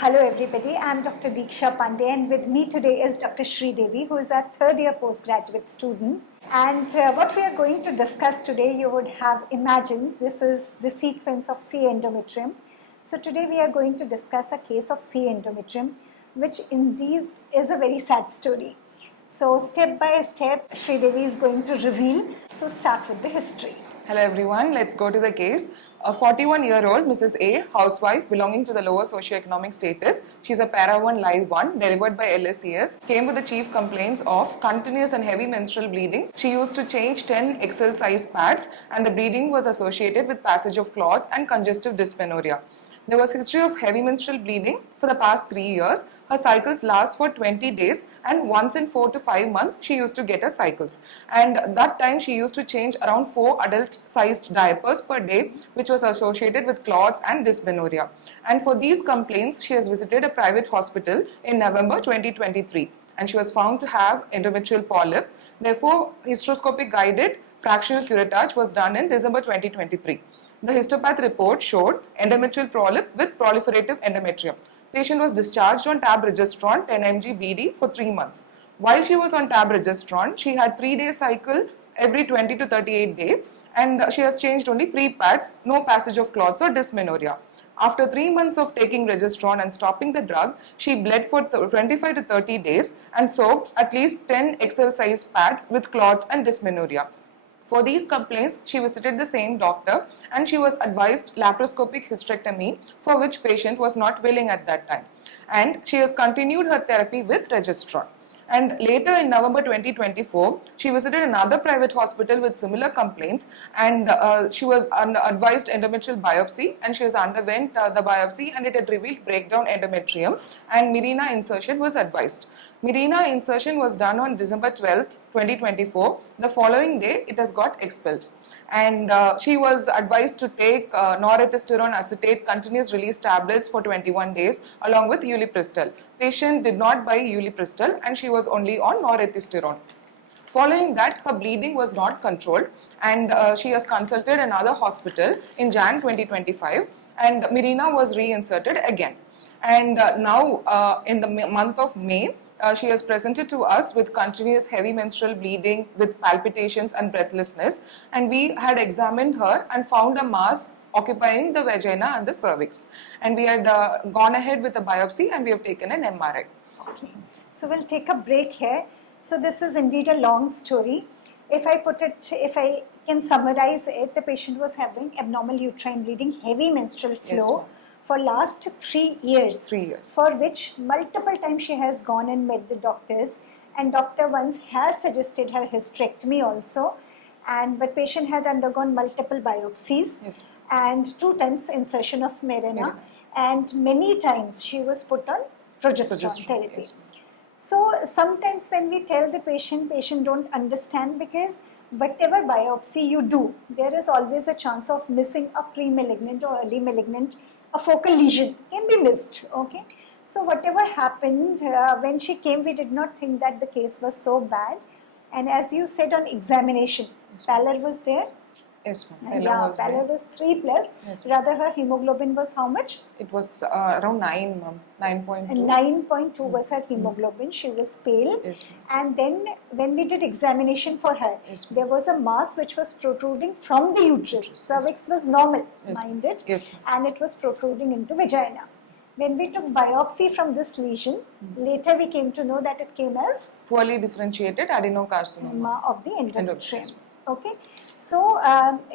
Hello everybody, I'm Dr. Diksha Pandey and with me today is Dr. Sri Devi, who is our third year postgraduate student. And what we are going to discuss today, you would have imagined, this is the sequence of C. endometrium. So today we are going to discuss a case of C. endometrium, which indeed is a very sad story. So step by step, Sri Devi is going to reveal. So start with the history. Hello everyone, let's go to the case. A 41-year-old Mrs. A, housewife belonging to the lower socioeconomic status, she's a para 1 live 1 delivered by LSCS, came with the chief complaints of continuous and heavy menstrual bleeding. She used to change 10 XL size pads and the bleeding was associated with passage of clots and congestive dysmenorrhea. There was history of heavy menstrual bleeding for the past 3 years. Her cycles last for 20 days and once in 4 to 5 months she used to get her cycles. And that time she used to change around 4 adult sized diapers per day, which was associated with clots and dysmenorrhea. And for these complaints she has visited a private hospital in November 2023 and she was found to have endometrial polyp. Therefore, hysteroscopic guided fractional curettage was done in December 2023. The histopath report showed endometrial polyp with proliferative endometrium. Patient was discharged on tab-regestrone 10 mg BD for 3 months. While she was on tab-regestrone, she had 3-day cycle every 20 to 38 days and she has changed only 3 pads, no passage of clots or dysmenorrhea. After 3 months of taking regestrone and stopping the drug, she bled for 25 to 30 days and soaked at least 10 XL size pads with clots and dysmenorrhea. For these complaints, she visited the same doctor and she was advised laparoscopic hysterectomy, for which patient was not willing at that time. And she has continued her therapy with regestrone. And later in November 2024, she visited another private hospital with similar complaints and she was advised endometrial biopsy and she has underwent the biopsy and it had revealed breakdown endometrium and Mirena insertion was advised. Mirena insertion was done on December 12th, 2024. The following day, it has got expelled. And she was advised to take norethistérone acetate continuous release tablets for 21 days along with ulipristal. Patient did not buy ulipristal and she was only on norethistérone. Following that, her bleeding was not controlled and she has consulted another hospital in Jan 2025 and Mirena was reinserted again. And now in the month of May, she has presented to us with continuous heavy menstrual bleeding with palpitations and breathlessness and we had examined her and found a mass occupying the vagina and the cervix and we had gone ahead with a biopsy and we have taken an MRI. Okay, so we'll take a break here. So this is indeed a long story. If I can summarize it, the patient was having abnormal uterine bleeding, heavy menstrual flow. Yes, for last 3 years. 3 years. For which multiple times she has gone and met the doctors and doctor once has suggested her hysterectomy also but patient had undergone multiple biopsies Yes. and 2 times insertion of Mirena and many times she was put on progesterone therapy. Yes. So sometimes when we tell the patient don't understand because whatever biopsy you do, there is always a chance of missing a pre-malignant or early malignant, a focal lesion can be missed, okay. So whatever happened, when she came, we did not think that the case was so bad. And as you said on examination, pallor was there. Yes, ma'am. Yeah, pallor was 3+. Yes, rather her hemoglobin was how much? It was around 9, ma'am. 9.2. And 9.2 was her hemoglobin. She was pale. Yes, and then when we did examination for her, yes, there was a mass which was protruding from the uterus. Cervix was normal, mind it. Yes, and it was protruding into vagina. When we took biopsy from this lesion, later we came to know that it came as poorly differentiated adenocarcinoma of the endometrium. Endometrium. Okay, so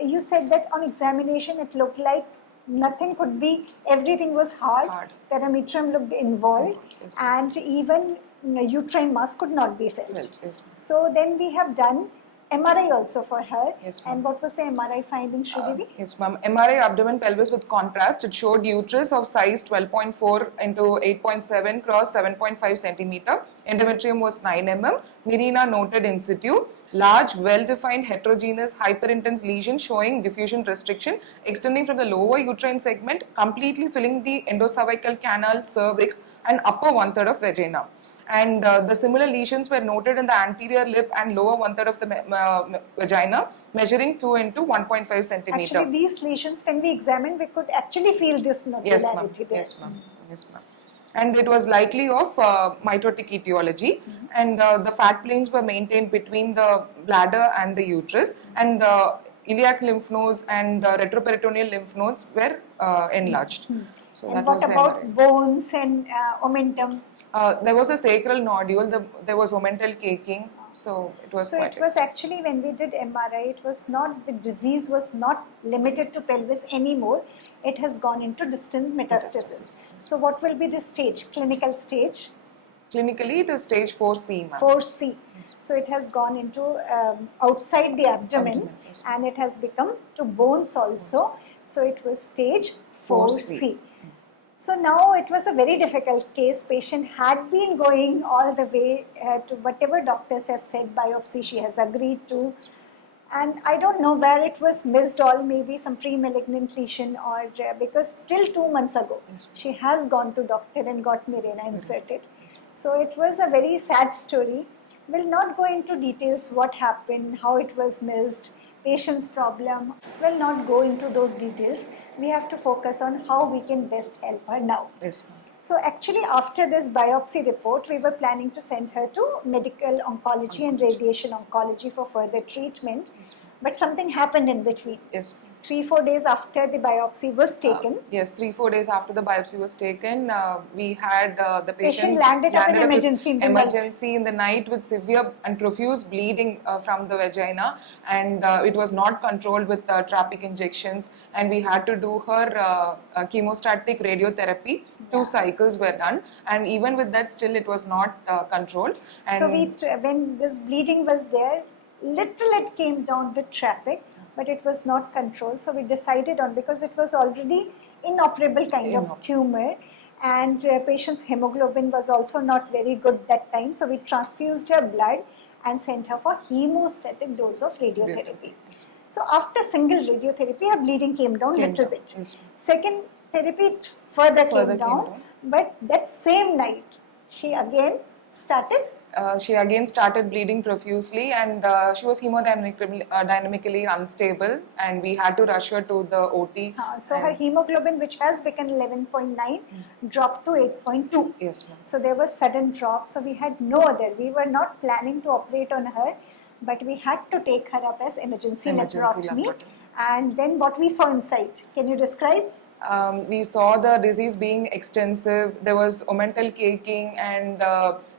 you said that on examination it looked like nothing could be, everything was hard. Parametrium looked involved, yes, and even uterine mass could not be felt. Yes. So then we have done MRI also for her. Yes, and what was the MRI finding, Sridevi? Yes, ma'am. MRI abdomen pelvis with contrast. It showed uterus of size 12.4 into 8.7 cross 7.5 centimeter. Endometrium was 9 mm. Mirena noted in situ. Large, well-defined heterogeneous hyperintense lesion showing diffusion restriction extending from the lower uterine segment, completely filling the endocervical canal, cervix, and upper 1/3 of vagina. And the similar lesions were noted in the anterior lip and lower 1/3 of the vagina, measuring 2 into 1.5 centimeter. Actually, these lesions, when we examined, we could actually feel this nodularity there. Yes, ma'am. Yes, ma'am. and it was likely of mitotic etiology, and the fat planes were maintained between the bladder and the uterus, and the iliac lymph nodes and retroperitoneal lymph nodes were enlarged. So And that what was the about MRI. bones and omentum? There was a sacral nodule, there was omental caking, so it was So quite it was extensive. actually, when we did MRI, it was not, the disease was not limited to pelvis anymore. It has gone into distant metastasis. So what will be the stage, clinical stage? Clinically, it is stage 4C, ma'am. 4C. So it has gone into outside the abdomen, Abdomen, yes. and it has become to bones also. So it was stage 4C. So now it was a very difficult case. Patient had been going all the way to whatever doctors have said, biopsy she has agreed to. And I don't know where it was missed, or maybe some pre-malignant lesion, or because till 2 months ago, she has gone to doctor and got Mirena inserted. So it was a very sad story. We'll not go into details what happened, how it was missed, patient's problem. We'll not go into those details. We have to focus on how we can best help her now. Yes, ma'am. So actually, after this biopsy report, we were planning to send her to medical oncology and radiation oncology for further treatment. But something happened in between. Yes. 3-4 days after the biopsy was taken, Yes, 3-4 days after the biopsy was taken, we had the patient patient landed up in with emergency in the night. emergency in the night with severe and profuse bleeding from the vagina, and it was not controlled with trapic injections, and we had to do her chemostatic radiotherapy. 2 cycles were done, and even with that, still it was not controlled. And So when this bleeding was there, little it came down with trapic, but it was not controlled. So we decided on, because it was already inoperable kind of tumor, and patient's hemoglobin was also not very good that time. So we transfused her blood and sent her for hemostatic dose of radiotherapy. So after single radiotherapy, her bleeding came down little bit. Yes. Second therapy further came down, but that same night she again started. She again started bleeding profusely, and she was dynamically unstable, and we had to rush her to the OT. So her hemoglobin, which has become 11.9, dropped to 8.2. Yes, ma'am. So there was sudden drop. So we had no other. We were not planning to operate on her, but we had to take her up as emergency laparotomy. And then what we saw inside, can you describe? We saw the disease being extensive. There was omental caking, and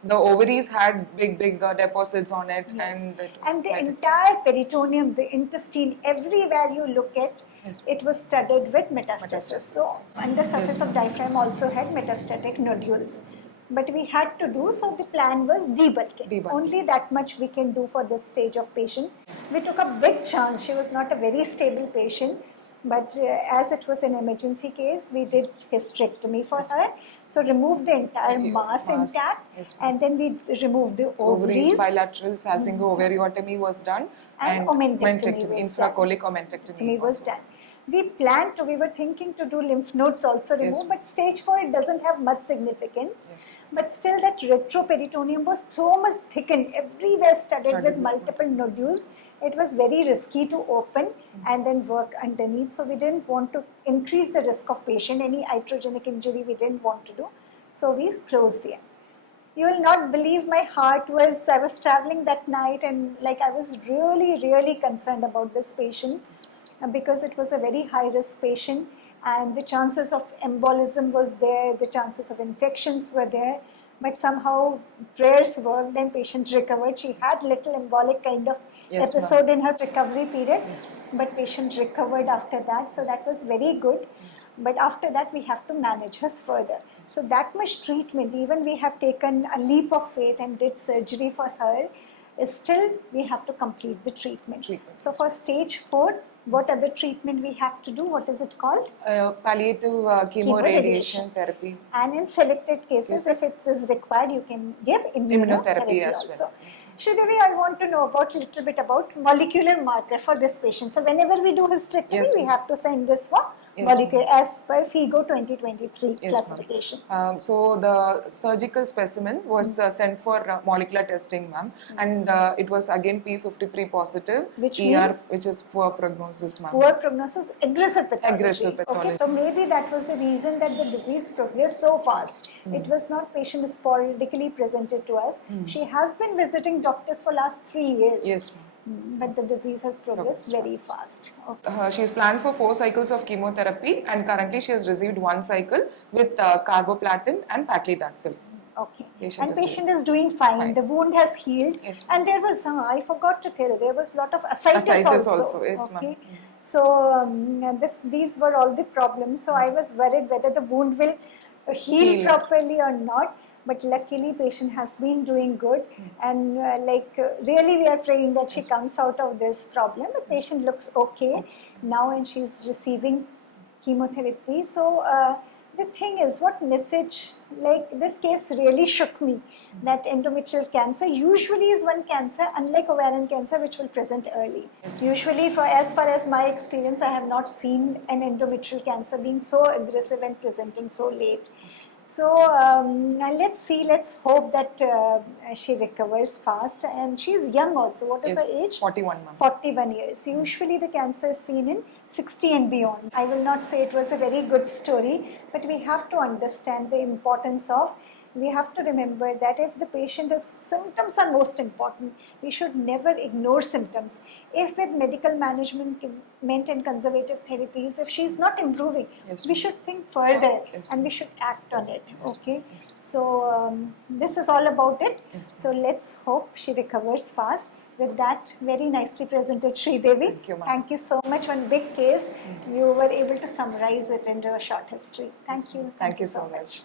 the ovaries had big deposits on it. Yes. And the entire peritoneum, the intestine, everywhere you look at, it was studded with metastasis. So under surface of diaphragm also had metastatic nodules. But we had to do, so the plan was debulking. Only that much we can do for this stage of patient. We took a big chance. She was not a very stable patient. But as it was an emergency case, we did hysterectomy for her. So removed the entire mass intact, and then we removed the ovaries. Bilateral salpingo-ovariotomy was done, and omentectomy infracolic omentectomy was done. We were thinking to do lymph nodes also removed, but stage 4 it doesn't have much significance. But still that retroperitoneum was so much thickened, everywhere studded with multiple nodules. It was very risky to open and then work underneath. So we didn't want to increase the risk of patient. Any iatrogenic injury we didn't want to do. So we closed the end. You will not believe my heart was, I was traveling that night, and like I was really concerned about this patient because it was a very high risk patient, and the chances of embolism was there, the chances of infections were there. But somehow prayers worked and patient recovered. She had little embolic kind of episode in her recovery period, but patient recovered after that. So that was very good. But after that we have to manage her further. So that much treatment, even we have taken a leap of faith and did surgery for her, still we have to complete the treatment. So for stage 4, what other treatment we have to do? What is it called? Palliative chemoradiation therapy. And in selected cases, if it is required, you can give immunotherapy also. Sridevi, I want to know about little bit about molecular marker for this patient. So whenever we do hysterectomy, we have to send this for Yes, molecule as per FIGO 2023 Yes, classification. So the surgical specimen was sent for molecular testing, ma'am, and it was again P53 positive, Which ER, means which is poor prognosis, ma'am. poor prognosis, aggressive pathology. Aggressive pathology. Okay, so maybe that was the reason that the disease progressed so fast. It was not patient sporadically presented to us. She has been visiting doctors for last 3 years. Yes, ma'am. But the disease has progressed very fast. Okay. She is planned for 4 cycles of chemotherapy, and currently she has received 1 cycle with carboplatin and paclitaxel. Okay. Patient And is patient is doing fine. fine. The wound has healed. Yes, And there was, I forgot to tell, there was lot of ascites, Ascites also. also, yes, ma'am. Okay. So these were all the problems. So I was worried whether the wound will heal properly or not. But luckily, patient has been doing good, and really, we are praying that she comes out of this problem. The patient looks okay now, and she's receiving chemotherapy. So the thing is, what message, like this case really shook me, that endometrial cancer usually is one cancer, unlike ovarian cancer, which will present early. Usually, as far as my experience, I have not seen an endometrial cancer being so aggressive and presenting so late. So let's see, let's hope that she recovers fast, and she's young also. What is her age? 41, ma'am. 41 years. Usually the cancer is seen in 60 and beyond. I will not say it was a very good story, but we have to understand the importance of, we have to remember that if the patient has symptoms are most important, we should never ignore symptoms. If with medical management and conservative therapies, if she is not improving, we should think further and we should act on it. Okay. So this is all about it. So let's hope she recovers fast. With that, very nicely presented, Sri Devi. Thank you, ma'am. Thank you so much. One big case, you were able to summarize it into a short history. Thank you. Thank you so much.